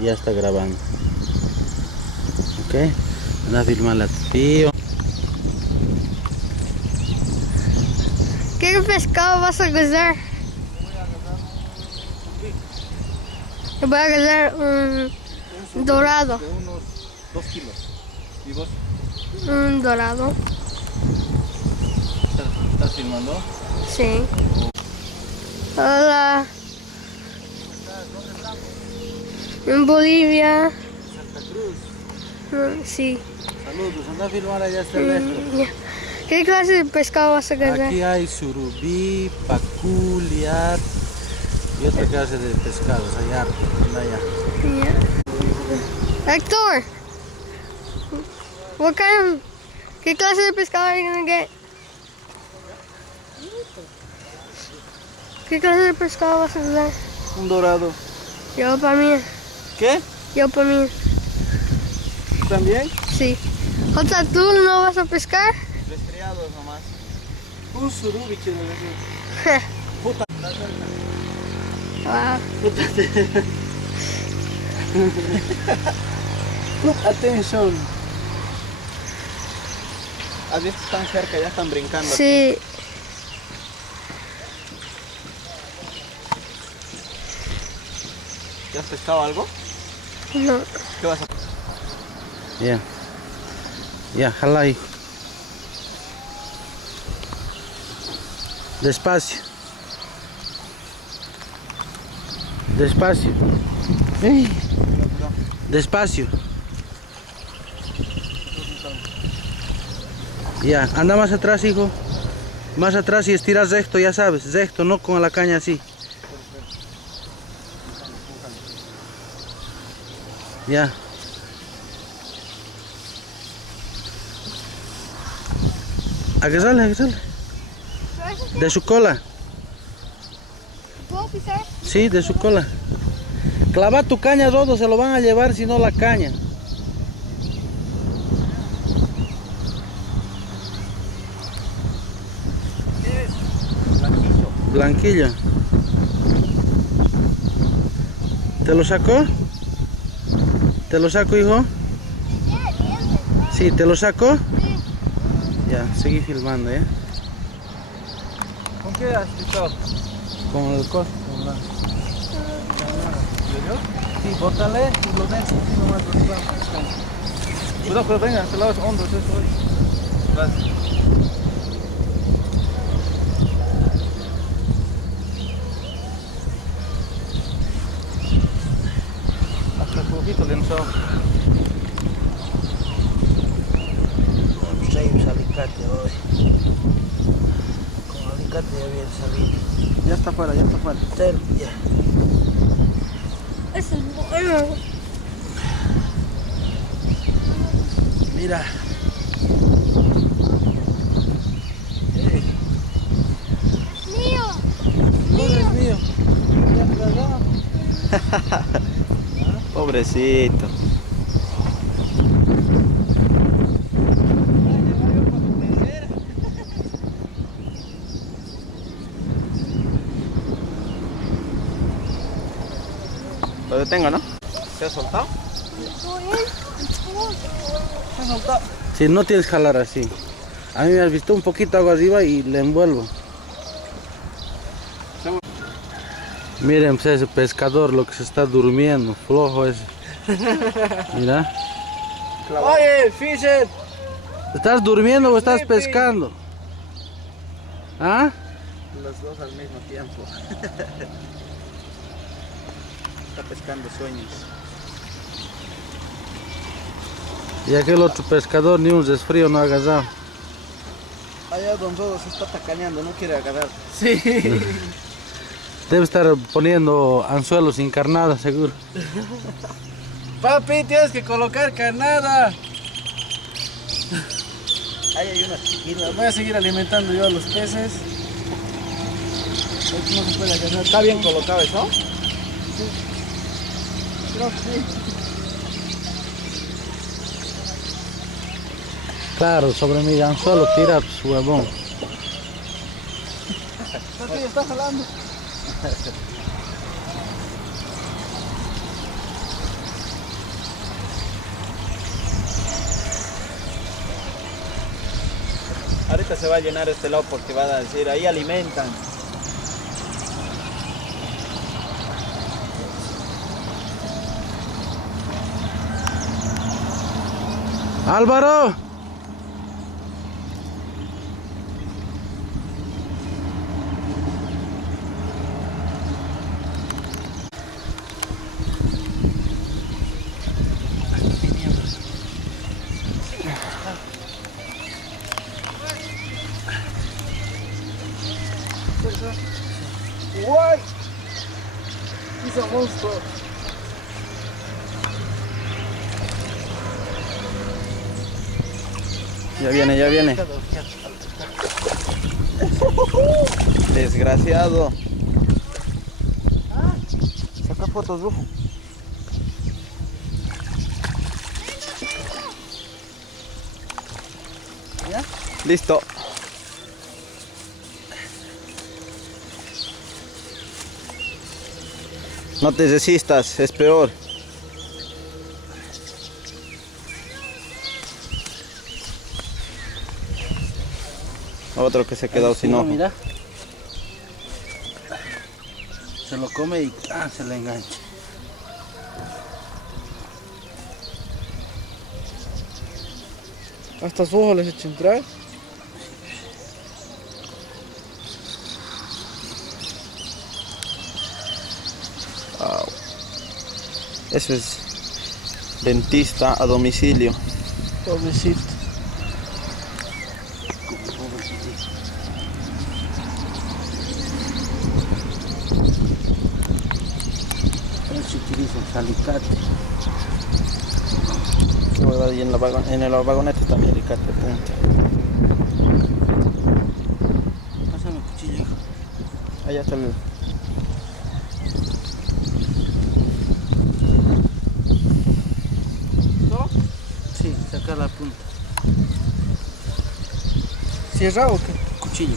Ya está grabando. Ok. Anda a filmarle a tu tío. ¿Qué pescado vas a cazar? Yo voy a cazar un dorado. De unos 2 kilos. ¿Y vos? Un dorado. ¿Estás filmando? Sí. Hola. En Bolivia. Santa Cruz. Sí. Saludos, anda a filmar allá hasta lejos. ¿Qué clase de pescado vas a cazar? Aquí hay surubí, pacú, liar y otra clase de pescados. Allá, anda allá. Hector, ¿qué clase de pescado are you gonna get? ¿Qué clase de pescado vas a cazar? Un dorado. Yo para mí. ¿Qué? Yo para mí. ¿También? Sí. O sea, ¿tú no vas a pescar? Resfriados nomás. Un surubí quiero decir. Puta. Wow. Atención. ¿Has visto? Están cerca, ya están brincando. Sí. ¿Ya has pescado algo? No. ¿Qué vas a Ya. Ya, jala hijo. Despacio. Despacio. Despacio. Ya, anda más atrás, hijo. Más atrás y estiras recto, ya sabes. Recto, no con la caña así. Ya. ¿A qué sale? ¿A qué sale? De su cola. ¿Puedo pisar? Sí, de su cola. Clava tu caña, Rodo, se lo van a llevar si no la caña. ¿Qué es? Blanquillo. Blanquillo. ¿Te lo sacó? ¿Te lo saco, hijo? Sí, ¿te lo saco? Sí. Ya, seguí filmando, ¿eh? ¿Con qué has pescado? Con el costo. Con la... ¿Yo? Sí, bótale y lo dejas así nomás. Cuidado, pero venga, se laves hondos esto hoy. Gracias. Hasta el poquito lento. Traemos alicate hoy. Con alicate ya viene salido. Ya está fuera, ya está fuera. Ya. Eso es bueno. Mira. Mío. Es mío. Pobrecito. Lo detengo, ¿no? ¿Se ha soltado? Se ha soltado. Si no tienes que jalar así. A mí me has visto un poquito agua arriba y le envuelvo. Miren pues ese pescador lo que se está durmiendo, flojo ese. Mira. Oye, Fisher. ¿Estás durmiendo o estás pescando? ¿Ah? Los dos al mismo tiempo. Está pescando sueños. Y aquel otro pescador ni un resfrío no ha agarrado. Allá Don Rodo se está tacañando, no quiere agarrar. Sí. Debe estar poniendo anzuelos sin carnada, seguro. Papi, tienes que colocar carnada. Ahí hay una chiquita. Voy a seguir alimentando yo a los peces. No se puede agarrar. Está bien colocado eso. Creo que sí. Claro, sobre mi anzuelo tira su huevón. Sí, está jalando. Ahorita se va a llenar este lado porque va a decir, ahí alimentan. Álvaro. Guay. He's a monster. Ya viene, ya viene. Desgraciado. Saca fotos, Rufo. ¿Ya? Listo. No te resistas, es peor. Otro que se quedó sin ojo. Mira. Se lo come y se le engancha. Hasta su ojo les echa entrar. Wow. Eso es dentista a domicilio. Pobrecito. Se utiliza el alicate. Que voy a dar ahí en el vagoneta también alicate punta. Pásame el cuchillo, hijo. Allá está el... ¿No? Sí, saca la punta. ¿Cierra o qué? Cuchillo.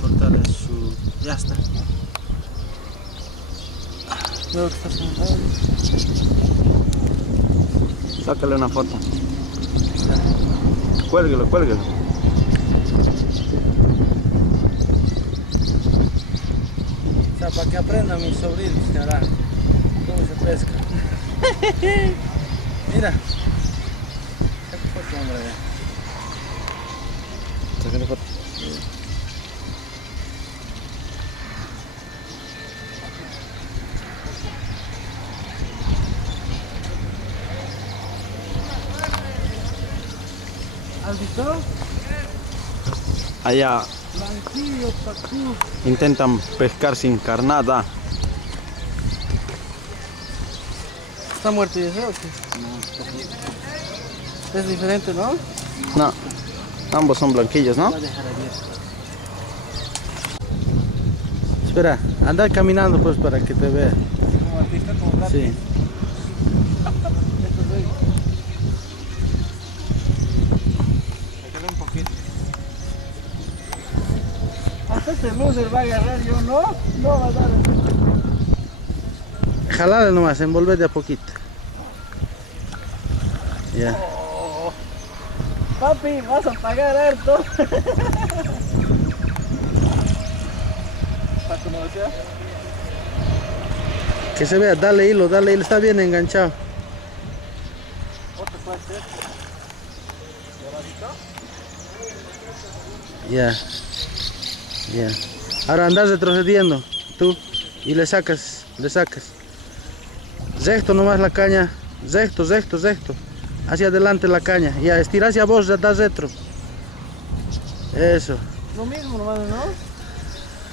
Cortarle su... Ya está. Veo que está sentado. Sácale una foto. Cuélguelo, cuélguelo. O sea, para que aprendan mis sobrinos, carajo, cómo se pesca. Mira. Saca foto, hombre. Sácale foto. ¿Has visto? Allá Blanquillo, pacú. intentan pescar sin carnada. ¿Está muerto y eso o qué? Es diferente, ¿no? No, ambos son blanquillos, ¿no? Voy a dejar abierto. Espera, anda caminando pues para que te vea. Como artista, como blanco. Sí. Sácale un poquito. Hasta este loser va a agarrar, yo no. No va a dar. Jalale nomás, envolver de a poquito. Ya. Papi, vas a pagar harto. ¿Para tu negocio? Que se vea, dale hilo, está bien enganchado. Otro puede ser. Ya. Ya. Ahora andas retrocediendo, tú, y le sacas. Recto nomás la caña, recto. Hacia adelante la caña, ya, estira hacia vos, ya das retro. Eso, Lo mismo nomás, ¿no?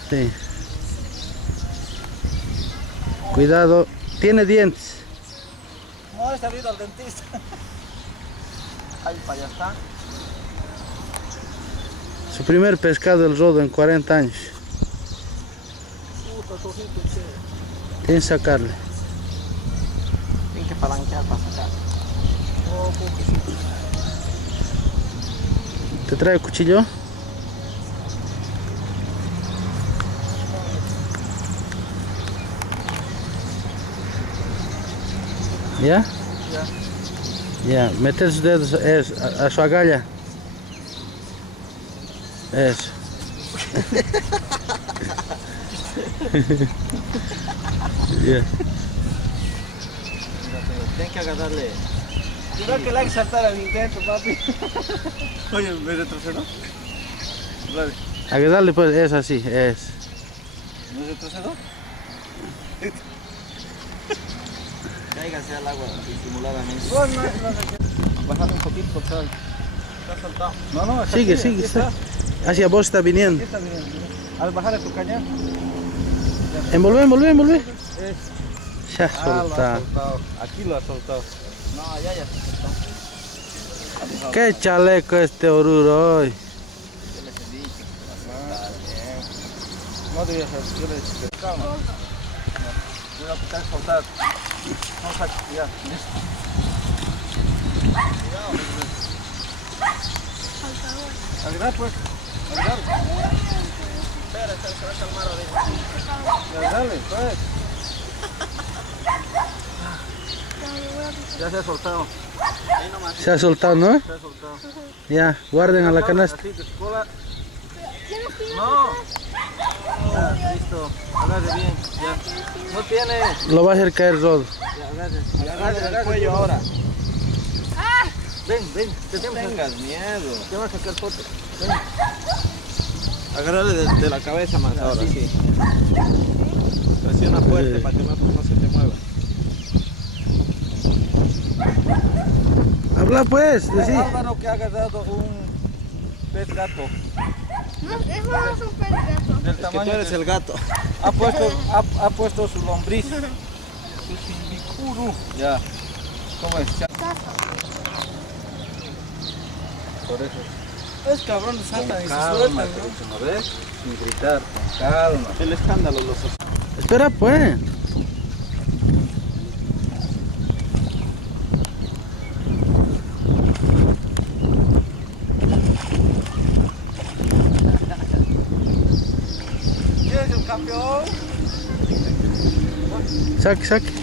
sí. Cuidado, tiene dientes. No, está abriendo al dentista. Ahí para allá está. Su primer pescado del rodo en 40 años. Puta, ojito, che. Tienes que sacarle. Tienen que palanquear para sacar. Oh, pobrecito. ¿Te trae el cuchillo? ¿Ya? Ya. Ya, mete sus dedos a su agalla. Eso. Ya. Tienes que agarrarle. Creo que la hay que saltar al intento, papi. Oye, ¿me retrocedó? Vale. Hay que darle pues, es así, es. ¿No retrocedó? Cáigase al agua disimuladamente. Bájale un poquito, por favor. Está soltado. No, está Sigue, aquí, sigue. aquí Está. Hacia vos está viniendo. Aquí está bien. Al bajarle tu caña. Envolve, envolve, envolve. Es. Ya Lo ha soltado. soltado. Aquí lo ha soltado. No, allá ya se soltó. Qué chaleco este oruro hoy. Yo les he dicho que va a soltar bien. No debía ser, yo les he dicho que calma. Voy a aplicar soltar. Vamos a ya. Cuidado. Agarrar pues. Agarrar. Espera, se va a calmar ahorita. Agarrarle pues. Ya se ha soltado. Ahí nomás. Se ha soltado, ¿no? Se ha soltado. Ya, guarden a la canasta. Así, de su cola. No. Ya, listo. Agarre bien. Ya. No tiene. Lo va a hacer caer todo. Ya, agarre el cuello ahora. Ven, te tengas miedo. Te vas a sacar foto. Ven. Agárrale de la cabeza más ahora, sí. Presiona fuerte para que no se te mueva. Habla pues, decí. Álvaro que ha agarrado un pez gato No, eso no es un pez gato. del tamaño. Tú eres el gato. Ha puesto su lombriz. Su simbicuru. Ya. ¿Cómo es? Por eso. Es cabrón, saltan y se Calma, sueltan, ¿no ves? Sin gritar, con calma. El escándalo los Espera pues. ¿Quién es el campeón? Saque, saque.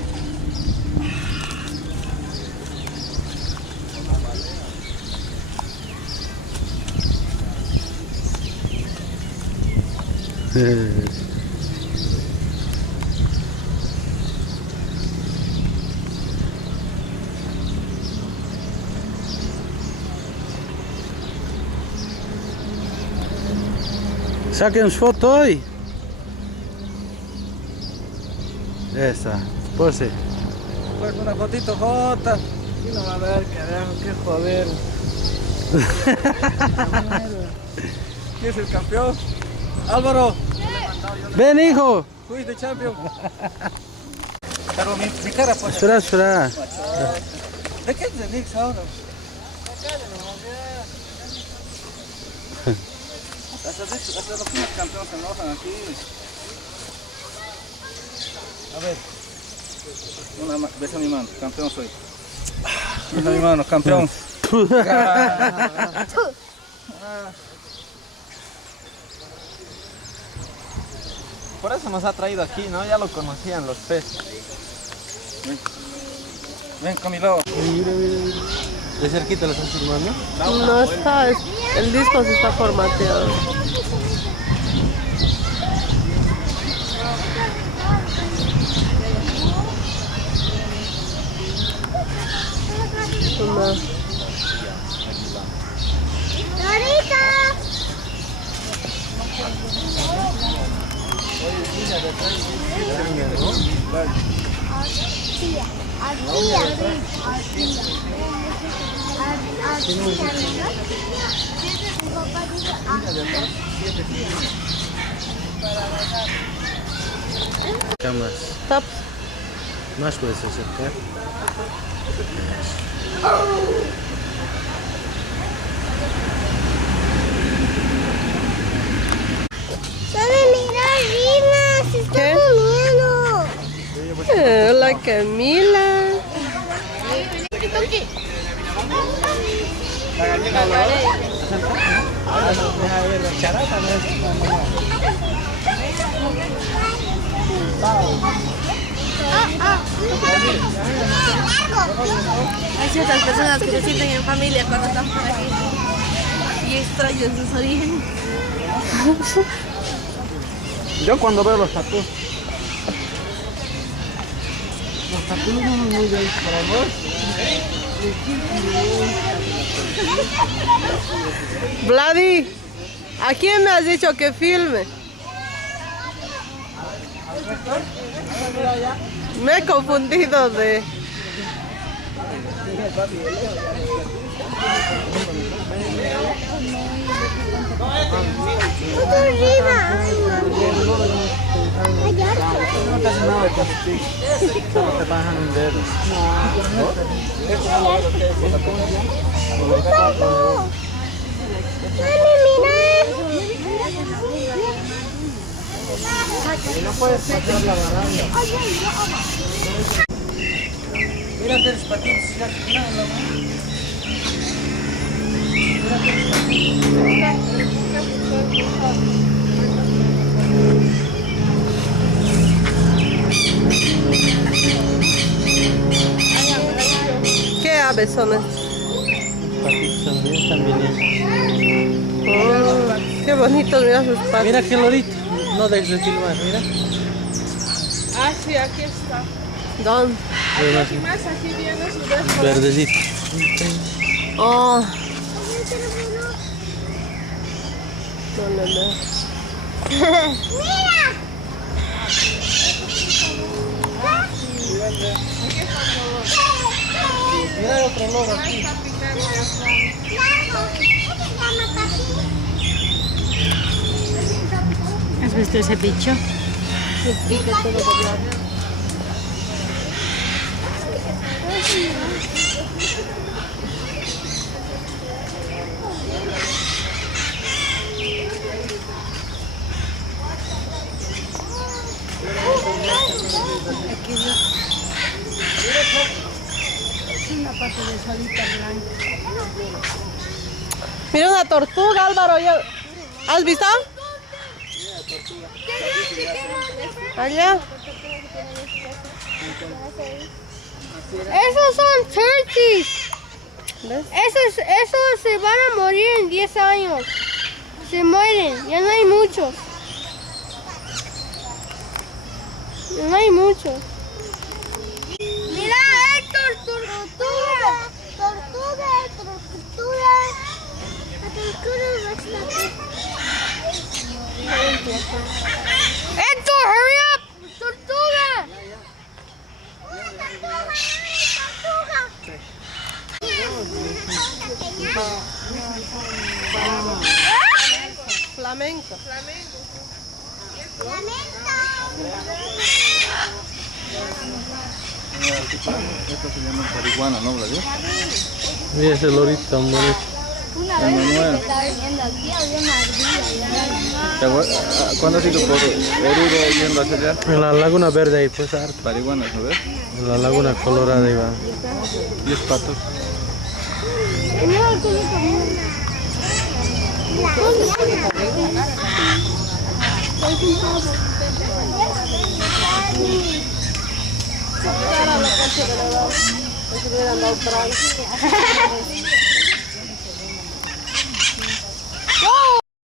Saquen su foto hoy. Esa, pose. Pues una fotito, Jota. Y no va a ver, carajo, qué joder. ¿Quién es el campeón? Álvaro. Ven, hijo. Fuiste champion. Pero mi cara pues. Espera, espera. ¿De qué es de Nix ahora? Hasta los primeros campeones se enojan aquí. A ver. Besa mi mano, campeón soy. Besa mi mano, campeón. Por eso nos ha traído aquí, ¿no? Ya lo conocían los peces. Ven Camilo. ¿De cerquita lo están filmando? No está, el disco se está formateado. No. Cámaras. Top. Más puedes acercar. Mira arriba, se está comiendo. Hola Camila. Hay ciertas personas que se sienten en familia cuando están por aquí y extrañan sus orígenes. Yo cuando veo los tatuos. Los tatuos no son muy bellos para vos. Vladi, ¿a quién me has dicho que filme? Me he confundido de... No te hace nada de constituir. Solo te bajan un dedo. No puedes patear la baranda. Mírate los patitos, ya que ¿Qué aves son estas? Patitos también. Oh, qué bonitos, mira sus patas. Mira qué lorito. No dejes de filmar, mira. Ah, sí, aquí está. ¿Dónde? Mira, Aquí más, aquí viene su beso. verdecito. Oh. No le veo. Mira otro loro aquí. ¿Has visto ese bicho? Es una parte de solita blanca. Mira una tortuga, Álvaro. ¿Has visto? Allá. Esos son turkeys. ¿Ves? Esos se van a morir en 10 años. Se mueren, ya no hay muchos. Ya no hay muchos. Mira, Héctor, tortuga. Tortuga. La tortuga va a estar. Héctor, hurry up. Tortuga. Flamenco. Esto se llama marihuana, ¿no, Vladimir? Mira ese lorito tan bonito. Manuel. ¿Cuándo has ido por Oruro yendo hacia allá? En la laguna verde ahí, pues harto. Marihuana, ¿no ves? En la laguna colorada iba. 10 patos. Eso le hubieran dado trago.